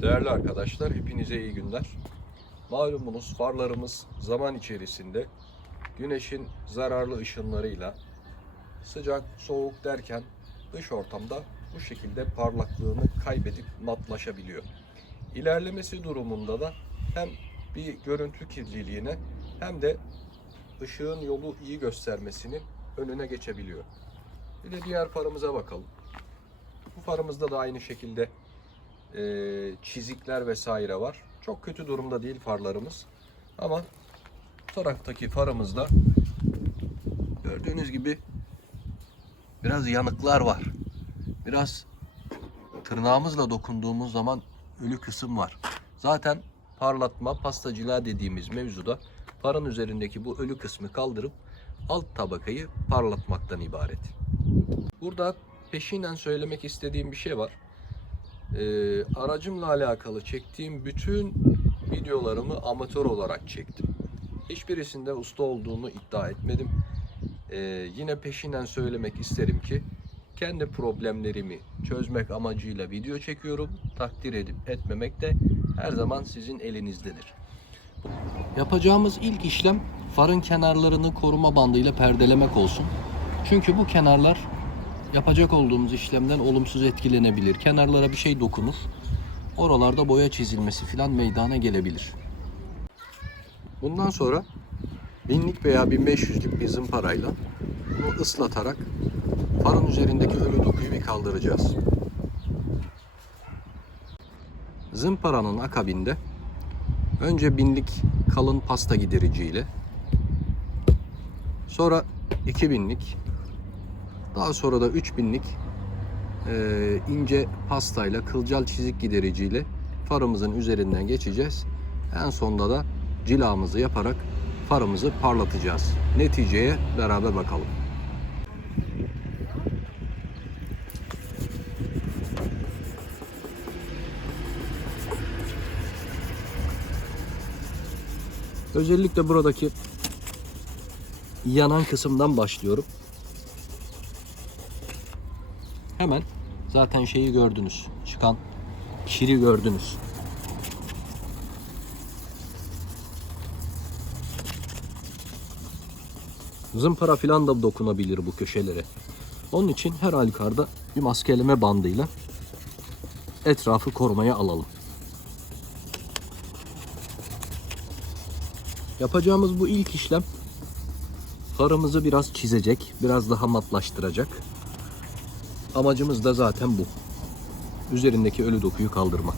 Değerli arkadaşlar, hepinize iyi günler. Malumunuz farlarımız zaman içerisinde güneşin zararlı ışınlarıyla sıcak, soğuk derken dış ortamda bu şekilde parlaklığını kaybedip matlaşabiliyor. İlerlemesi durumunda da hem bir görüntü kirliliğine hem de ışığın yolu iyi göstermesinin önüne geçebiliyor. Bir de diğer farımıza bakalım. Bu farımızda da aynı şekilde e, çizikler vesaire var. Çok kötü durumda değil farlarımız. Ama taraftaki farımızda gördüğünüz gibi biraz yanıklar var. Biraz tırnağımızla dokunduğumuz zaman ölü kısım var. Zaten parlatma, pastacılığa dediğimiz mevzuda farın üzerindeki bu ölü kısmı kaldırıp alt tabakayı parlatmaktan ibaret. Burada peşinen söylemek istediğim bir şey var. Ee, aracımla alakalı çektiğim bütün videolarımı amatör olarak çektim. Hiçbirisinde usta olduğumu iddia etmedim. Ee, yine peşinden söylemek isterim ki kendi problemlerimi çözmek amacıyla video çekiyorum. Takdir edip etmemek de her zaman sizin elinizdedir. Yapacağımız ilk işlem farın kenarlarını koruma bandıyla perdelemek olsun. Çünkü bu kenarlar yapacak olduğumuz işlemden olumsuz etkilenebilir. Kenarlara bir şey dokunur. Oralarda boya çizilmesi filan meydana gelebilir. Bundan sonra binlik veya 1500'lük bir zımparayla bunu ıslatarak farın üzerindeki ölü dokuyu bir kaldıracağız. Zımparanın akabinde önce binlik kalın pasta gidericiyle sonra 2000'lik daha sonra da 3000'lik e, ince pastayla kılcal çizik gidericiyle farımızın üzerinden geçeceğiz. En sonda da cilamızı yaparak farımızı parlatacağız. Neticeye beraber bakalım. Özellikle buradaki yanan kısımdan başlıyorum. Hemen zaten şeyi gördünüz. Çıkan kiri gördünüz. Zımpara filan da dokunabilir bu köşelere. Onun için her halükarda bir maskeleme bandıyla etrafı korumaya alalım. Yapacağımız bu ilk işlem farımızı biraz çizecek, biraz daha matlaştıracak. Amacımız da zaten bu. Üzerindeki ölü dokuyu kaldırmak.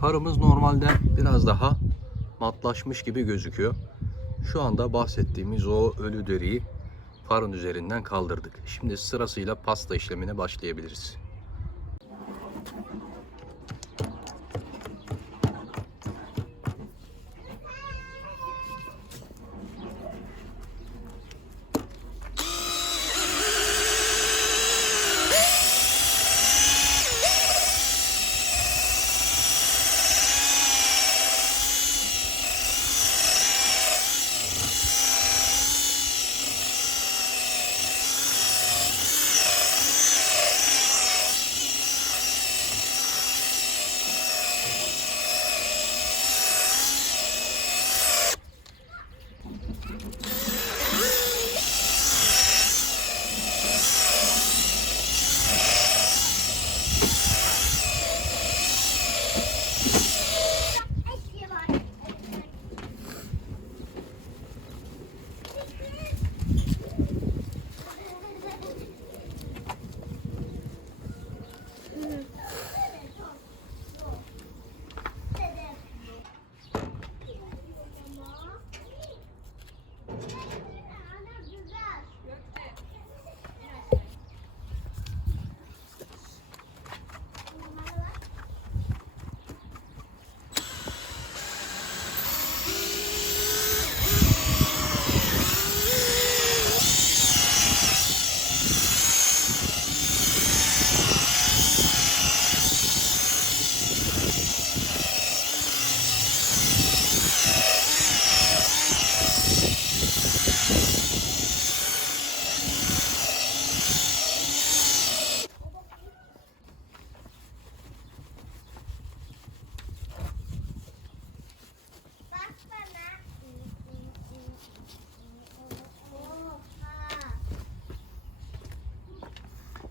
Farımız normalden biraz daha matlaşmış gibi gözüküyor. Şu anda bahsettiğimiz o ölü deriyi farın üzerinden kaldırdık. Şimdi sırasıyla pasta işlemine başlayabiliriz.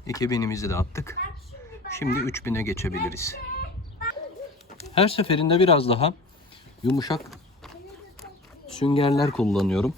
2000'imizi de attık. Şimdi 3000'e geçebiliriz. Her seferinde biraz daha yumuşak süngerler kullanıyorum.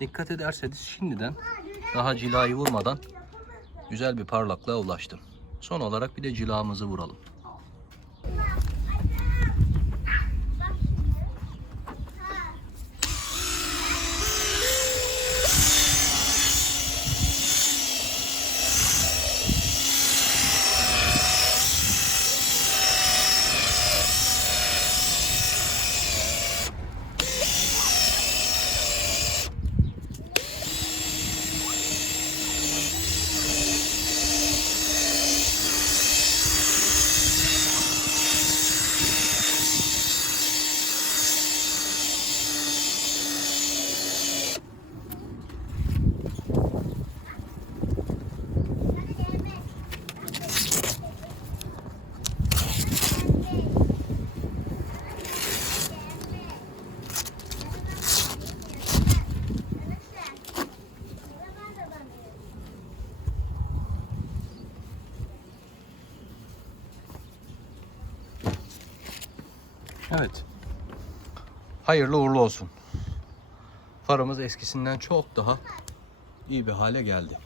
Dikkat ederseniz şimdiden daha cilayı vurmadan güzel bir parlaklığa ulaştım. Son olarak bir de cilamızı vuralım. Evet. Hayırlı uğurlu olsun. Farımız eskisinden çok daha iyi bir hale geldi.